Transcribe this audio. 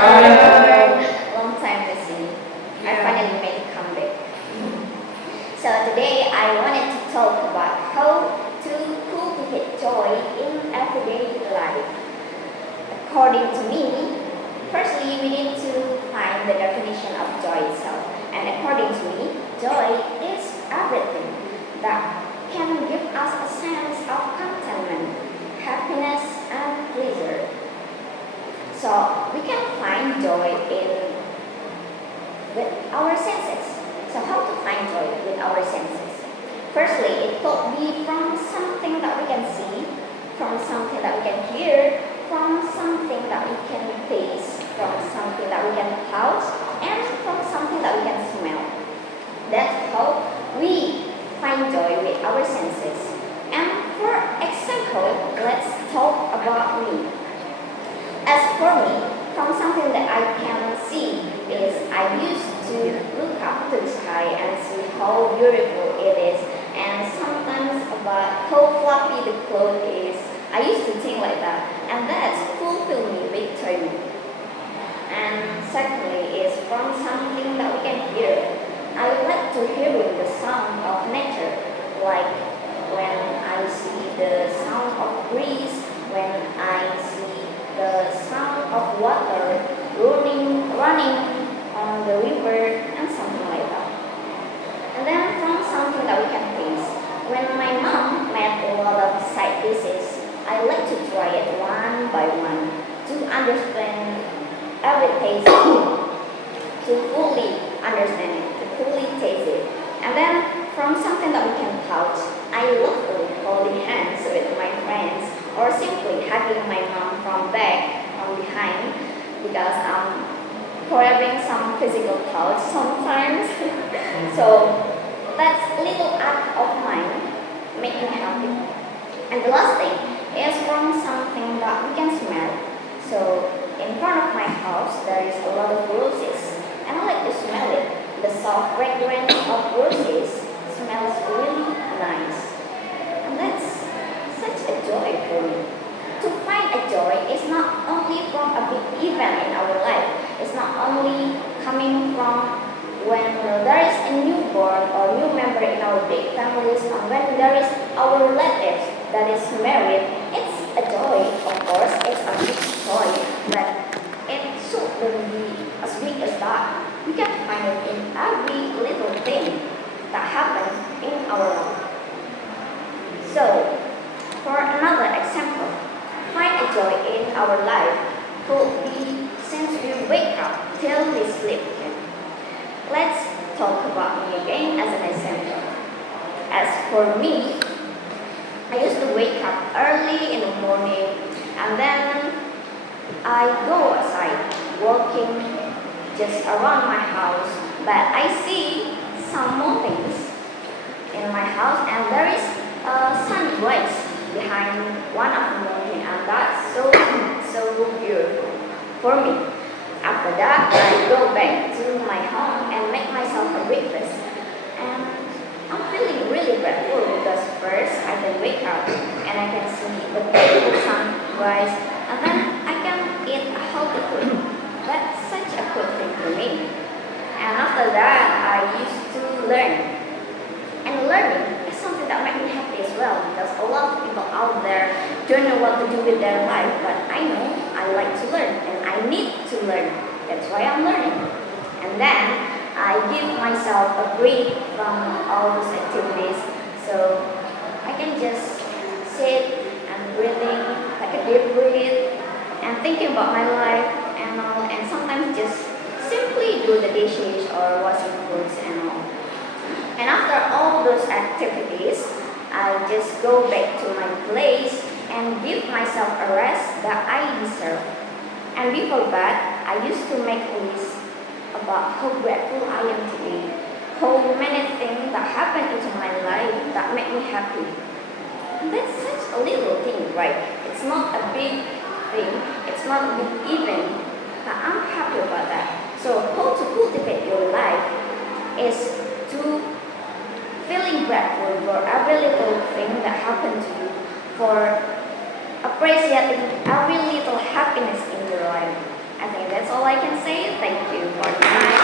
Long time no see. I finally made a comeback. So today I wanted to talk about how to cultivate joy in everyday life. According to me, firstly we need to find the definition of joy itself. And according to me, joy is everything that can give us a sense of contentment, happiness, and pleasure. So we can find joy in with our senses. So how to find joy with our senses? Firstly, it could be from something that we can see, from something that we can hear, from something that we can taste, from something that we can touch, and from something that we can smell. That's how we find joy with our senses. And for example, let's talk about me. As for me, from something that I can see is I used to look up to the sky and see how beautiful it is, and sometimes about how fluffy the cloud is. I used to think like that, and that fulfilled me big time. And secondly is from something that we can hear. I like to hear the sound of nature, like when I see the sound of breeze, when I see the sound of water running on the river, and something like that. And then from something that we can taste. When my mom made a lot of side dishes, I like to try it one by one to understand every taste, to fully understand it, to fully taste it. And then from something that we can touch, I love holding hands with my friends or simply hugging my mom from back, from behind, because I'm craving some physical touch sometimes. So that's a little act of mine make me happy. And the last thing is from something that we can smell. So in front of my house there is a lot of roses, and I like to smell it. The soft fragrance of roses smells really nice, and that's such a joy for me. To find a joy is not only from a big event in our life. It's not only coming from when there is a newborn or new member in our big families, and when there is our relatives that is married. It's a joy, of course. It's a big joy, but it shouldn't be as big as that. We can find it in every little thing that happens in our life. So, for another example, find a joy in our life could be since we wake up till we sleep again. Let's talk about me again as an example. As for me, I used to wake up early in the morning, and then I go outside walking just around my house, but I see some mountains in my house, and there is a sunrise behind one of the mountains, and that's so beautiful for me. After that, I go back to my home and make myself a breakfast, and I'm feeling really grateful because first I can wake up and I can see the beautiful sunrise, and then I can eat a healthy food. That's such a good thing for me. And after that, I used to learn. And learning is something that makes me happy as well, because a lot of people out there don't know what to do with their life, but I know I like to learn and I need to learn. That's why I'm learning. And then I give myself a break from all those activities, so I can just sit and breathing, like a deep breath, and thinking about my life and all, and sometimes just simply do the dishes or washing clothes and all. And after all those activities, I just go back to my place and give myself a rest that I deserve. And before that, I used to make a list about how grateful I am today, how many things that happened into my life that make me happy. And that's such a little thing, right? It's not a big thing, it's not a big event, but I'm happy about that. So how to cultivate your life is to feeling grateful for every little thing that happened to you, for appreciating every little happiness in your life. I think that's all I can say. Thank you for your time.